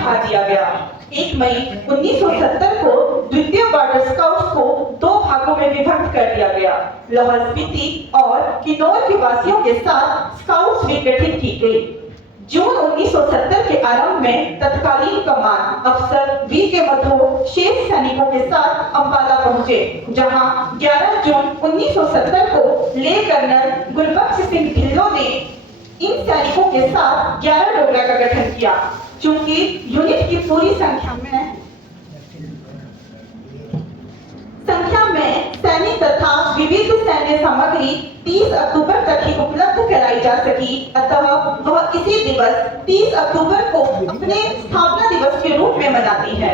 बढ़ा दिया गया। 1 मई 1970 को द्वितीय बॉर्डर स्काउट्स को 2 भागों में विभक्त कर दिया गया। लाहौल स्पीति और किन्नौर के वासियों के साथ स्काउट्स विघटित की गई। जून 1970 के आरंभ में तत्कालीन कमान अफसर वी के मधो शेष सैनिकों के साथ अंबाला पहुंचे, जहां 11 जून 1970 को ले कर्नल गुरबख्श सिंह ढिल्लों ने इन सैनिकों के साथ 11 डोगरा का गठन किया। चूंकि यूनिट की पूरी संख्या में सैनिक तथा विविध सैन्य सामग्री 30 अक्टूबर तक ही उपलब्ध कराई जा सकी, अतः वह इसी दिवस 30 अक्टूबर को अपने स्थापना दिवस के रूप में मनाती है।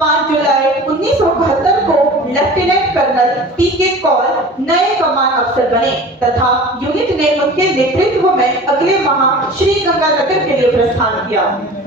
5 जुलाई 1972 को लेफ्टिनेंट कर्नल पी के कौल नए कमान अफसर बने तथा यूनिट ने उनके नेतृत्व में अगले माह श्री गंगानगर के लिए प्रस्थान किया।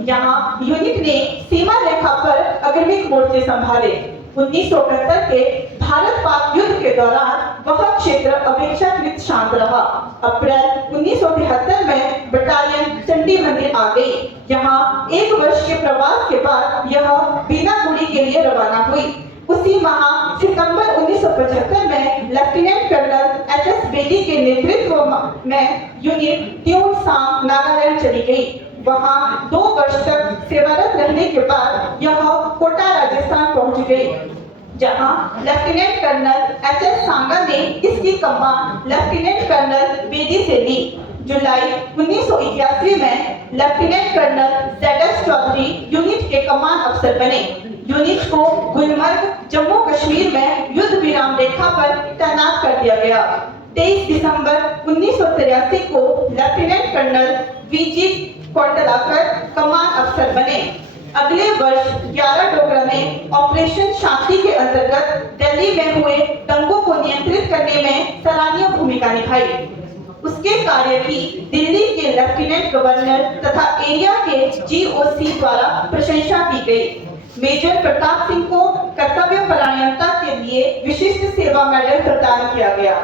यहाँ यूनिट ने सीमा रेखा पर अग्रमिक मोर्चे संभाले। 1971 के भारत पाक युद्ध के दौरान वह क्षेत्र अपेक्षाकृत शांत रहा। अप्रैल 1973 में बटालियन चंडी मंदिर आ गई। यहाँ 1 वर्ष के प्रवास के बाद यह बीनागुड़ी के लिए रवाना हुई। उसी माह सितंबर 1975 में लेफ्टिनेंट कर्नल एच.एस. बेदी के नेतृत्व में यूनिट त्योंगसांग नागालैंड चली गई। वहां 2 वर्ष तक सेवारत रहने के बाद यह कोटा राजस्थान पहुंच गई, जहां लेफ्टिनेंट कर्नल एच.एस. सांगा ने इसकी कमान लेफ्टिनेंट कर्नल बेदी से ली। जुलाई 1981 में lieutenant colonel Z.S. Chaudhary unit के कमान अफसर बने। यूनिट को गुलमर्ग जम्मू कश्मीर में युद्ध विराम रेखा पर तैनात कर दिया गया। 23 दिसंबर 1983 को लेफ्टिनेंट कर्नल वी.जी. कोंडलाकर कमान अफसर बने। अगले वर्ष 11 डोगरा ने ऑपरेशन शांति के अंतर्गत दिल्ली में हुए दंगों को नियंत्रित करने में सराहनीय भूमिका निभाई। उसके कार्य की दिल्ली के लेफ्टिनेंट गवर्नर तथा एरिया के GOC द्वारा प्रशंसा की गई। मेजर प्रताप सिंह को कर्तव्य परायणता के लिए विशिष्ट सेवा मेडल प्रदान किया गया।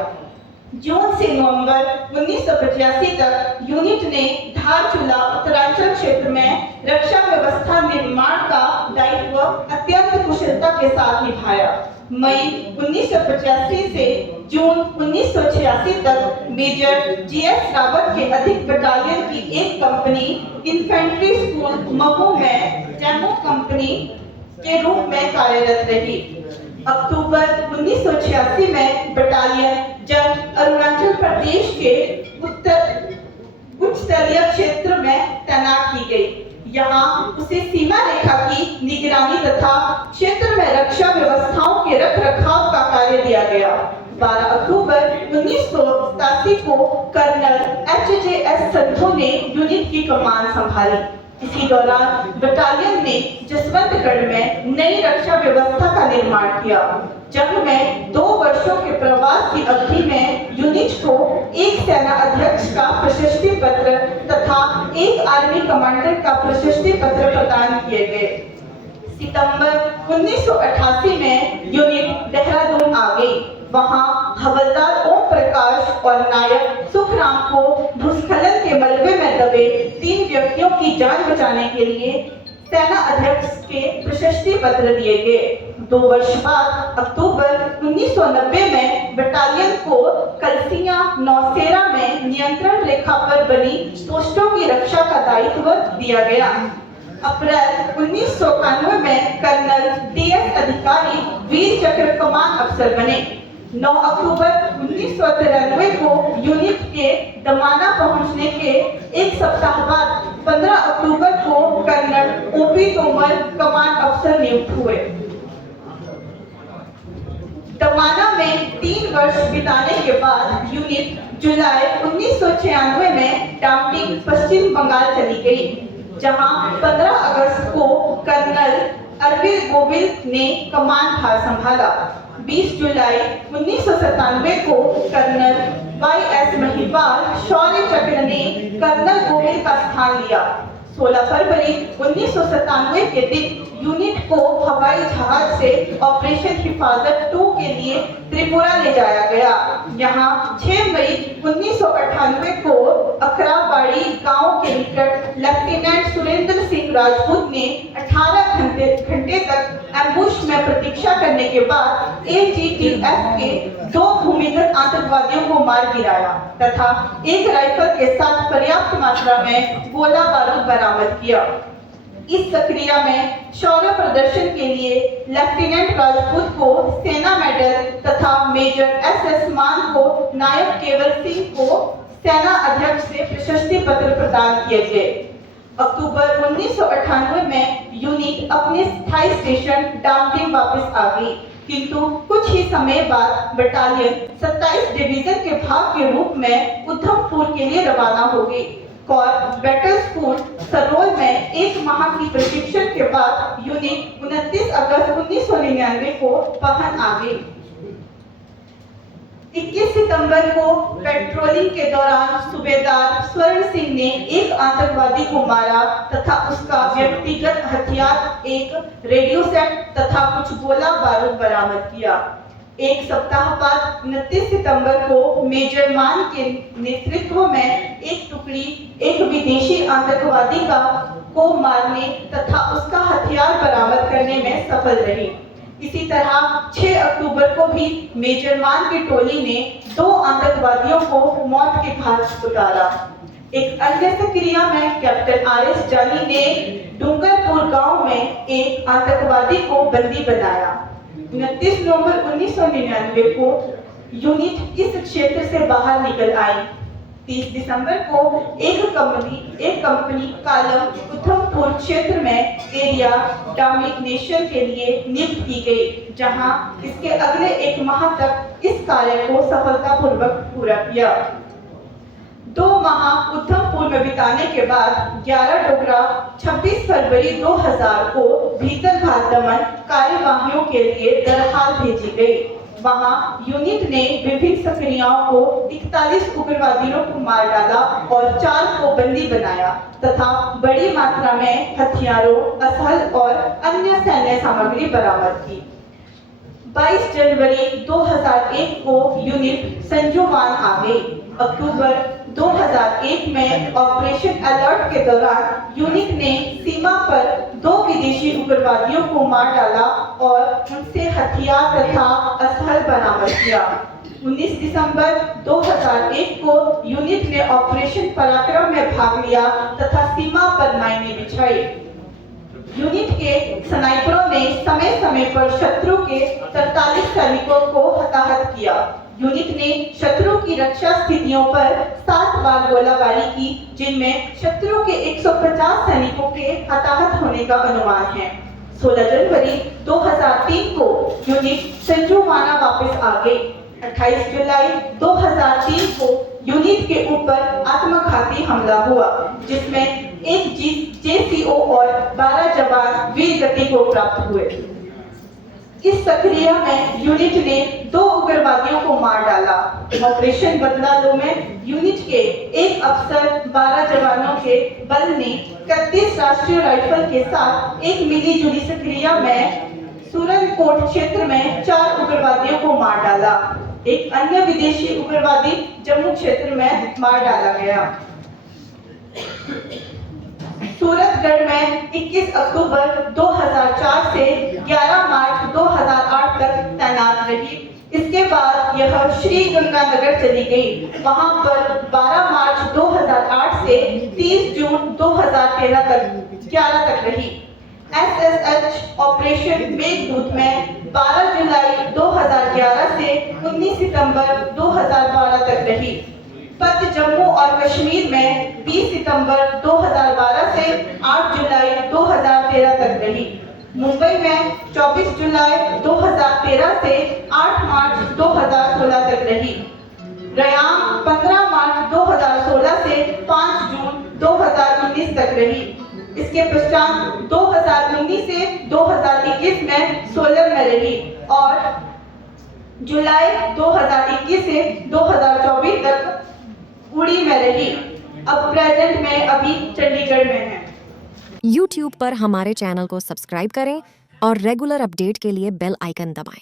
जून से नवंबर 1985 तक यूनिट ने धारचूला उत्तरांचल क्षेत्र में रक्षा व्यवस्था निर्माण का दायित्व अत्यंत कुशलता के साथ निभाया। मई 1985 से जून 1986 तक मेजर GS रावत के अधिक बटालियन की एक कंपनी इन्फेंट्री स्कूल महू में डेमो कंपनी के रूप में कार्यरत रही। अक्टूबर 1986 में बटालियन जंग अरुणाचल प्रदेश के उच्चतलीय क्षेत्र में तैनात की गई। यहाँ उसे सीमा रेखा की निगरानी तथा क्षेत्र में रक्षा व्यवस्थाओं के रखरखाव का कार्य दिया गया। 12 अक्टूबर 1987 को कर्नल H.J.S. संधू ने यूनिट की कमान संभाली। इसी दौरान बटालियन ने जसवंतगढ़ में नई रक्षा व्यवस्था का निर्माण किया। जंग में 2 वर्षों के प्रवास की अवधि में यूनिट को एक सेना अध्यक्ष का प्रशस्ति पत्र तथा एक आर्मी कमांडर का प्रशस्ति पत्र प्रदान किए गए। सितंबर 1988 में यूनिट देहरादून आ गई। वहां हवलदार ओम प्रकाश और नायक सुखराम को भूस्खलन के मलबे में दबे 3 व्यक्तियों की जान बचाने के लिए सेना अध्यक्ष के प्रशस्ति पत्र दिए गए। 2 वर्ष बाद अक्टूबर 1990 में बटालियन को कलसिया नौसेरा में नियंत्रण रेखा पर बनी पोस्टों की रक्षा का दायित्व दिया गया। अप्रैल 1991 में कर्नल D.S. अधिकारी वीर चक्र कमान अफसर बने। 9 अक्टूबर 1993 को यूनिट के दमाना पहुंचने के एक सप्ताह बाद 15 अक्टूबर को कर्नल O.P. तोमर कमान अफसर नियुक्त हुए। दमाना में 3 वर्ष बिताने के बाद यूनिट जुलाई 1996 में डामटिंग पश्चिम बंगाल चली गई, जहां 15 अगस्त को कर्नल अरविंद गोविल ने कमान भार संभाला। 20 जुलाई 1997 को कर्नल Y.S. महिपाल शौर्य चक्र ने कर्नल गोविल का स्थान लिया। 16 फरवरी 1997 के दिन यूनिट को हवाई जहाज से ऑपरेशन हिफाजत 2 के लिए त्रिपुरा ले जाया गया। यहाँ 6 मई 1998 को अखराबाड़ी गांव के निकट लेफ्टिनेंट सुरेंद्र सिंह राजपूत ने 18 घंटे तक एम्बुश में प्रतीक्षा करने के बाद AGTF के 2 भूमिगत आतंकवादियों को मार गिराया तथा एक राइफल के साथ पर्याप्त मात्रा में गोला बारूद बरामद किया। इस प्रक्रिया में शौर्य प्रदर्शन के लिए लेफ्टिनेंट राजपूत को सेना मेडल तथा मेजर SS मान को नायक केवल सिंह को सेना अध्यक्ष से प्रशस्ति पत्र प्रदान किए गए। अक्टूबर 1998 में यूनिट अपने स्थायी स्टेशन डामटिंग वापस आ गई, किंतु कुछ ही समय बाद बटालियन 27 डिवीजन के भाग के रूप में उधमपुर के लिए रवाना हो गई। और बैटल स्कूल सरोल में 1 माह की प्रशिक्षण के बाद यूनिट 29 अगस्त 1999 को पहन आ गई। 21 सितंबर को पेट्रोलिंग के दौरान सूबेदार स्वर्ण सिंह ने एक आतंकवादी को मारा तथा उसका व्यक्तिगत हथियार एक रेडियो सेट तथा कुछ गोला बारूद बरामद किया। एक सप्ताह बाद 29 सितंबर को मेजर मान के नेतृत्व में एक टुकड़ी एक विदेशी आतंकवादी को मारने तथा उसका हथियार बरामद करने में सफल रही। इसी तरह 6 अक्टूबर को भी मेजर मान की टोली ने 2 आतंकवादियों को मौत के घाट उतारा। एक अन्य क्रिया में कैप्टन RS जानी ने डूंगरपुर गांव में एक आतंकवादी को बंदी बनाया। 29 नवंबर 1999 को यूनिट इस क्षेत्र से बाहर निकल आई। 30 दिसंबर को एक कंपनी कालम उधमपुर क्षेत्र में एरिया डोमिनेशन के लिए नियुक्त की गई, जहां इसके अगले 1 माह तक इस कार्य को सफलतापूर्वक पूरा किया। 2 माह उधमपुर में बिताने के बाद 11 डोगरा 26 फरवरी 2000 को भीतर भाग दमन कार्यवाहियों के लिए दरहाल भेजी गई। वहां यूनिट ने विभिन्न सक्रियाओं को 41 उग्रवादियों को मार डाला और 4 को बंदी बनाया तथा बड़ी मात्रा में हथियारों, असहल और अन्य सैन्य सामग्री बरामद की। 22 जनवरी 2001 को यूनिट संजुवान आ गई। अक्टूबर 2001 में ऑपरेशन अलर्ट के दौरान यूनिट ने सीमा पर 2 विदेशी उग्रवादियों को मार डाला और उनसे हथियार तथा असहल बरामद किया। 19 दिसंबर 2001 को यूनिट ने ऑपरेशन पराक्रम में भाग लिया तथा सीमा पर माइने बिछाई। यूनिट के स्नाइपरों ने समय समय पर शत्रु के 43 सैनिकों को हताहत किया। यूनिट ने शत्रु की रक्षा स्थितियों पर 7 बार गोलाबारी की, जिनमें शत्रु के 150 सैनिकों के हताहत होने का अनुमान है। 16 जनवरी 2003 को यूनिट संजुवाना वापस आ गई। 28 जुलाई 2003 को यूनिट के ऊपर आत्मघाती हमला हुआ, जिसमें एक JCO और 12 जवान वीर गति को प्राप्त हुए। इस प्रक्रिया में यूनिट ने 2 उग्रवादियों को मार डाला। ऑपरेशन बदला लो में यूनिट के एक अफसर 12 जवानों के बल ने 31 राष्ट्रीय राइफल के साथ एक मिलीजुली प्रक्रिया में सूरनकोट क्षेत्र में 4 उग्रवादियों को मार डाला। एक अन्य विदेशी उग्रवादी जम्मू क्षेत्र में मार डाला गया। सूरतगढ़ में 21 अक्टूबर 2004 से 11 मार्च 2008 तक तैनात रही। इसके बाद यह श्री गंगानगर चली गई। वहां पर 12 मार्च 2008 से 30 जून 2013 तक रही। SSH ऑपरेशन मेघदूत में 12 जुलाई 2011 से 19 सितंबर 2012 तक रही। पद जम्मू और कश्मीर में 20 सितंबर 2012 से 8 जुलाई 2013 तक रही। मुंबई में 24 जुलाई 2013 से 8 मार्च 2016 तक रही। रयाम 15 मार्च 2016 से 5 जून 2019 तक रही। इसके पश्चात 2019 से 2021 में सोलन में रही और जुलाई 2021 से 2024 तक उड़ी में रही। अब प्रेजेंट में अभी चंडीगढ़ में है। YouTube पर हमारे चैनल को सब्सक्राइब करें और रेगुलर अपडेट के लिए बेल आइकन दबाएं।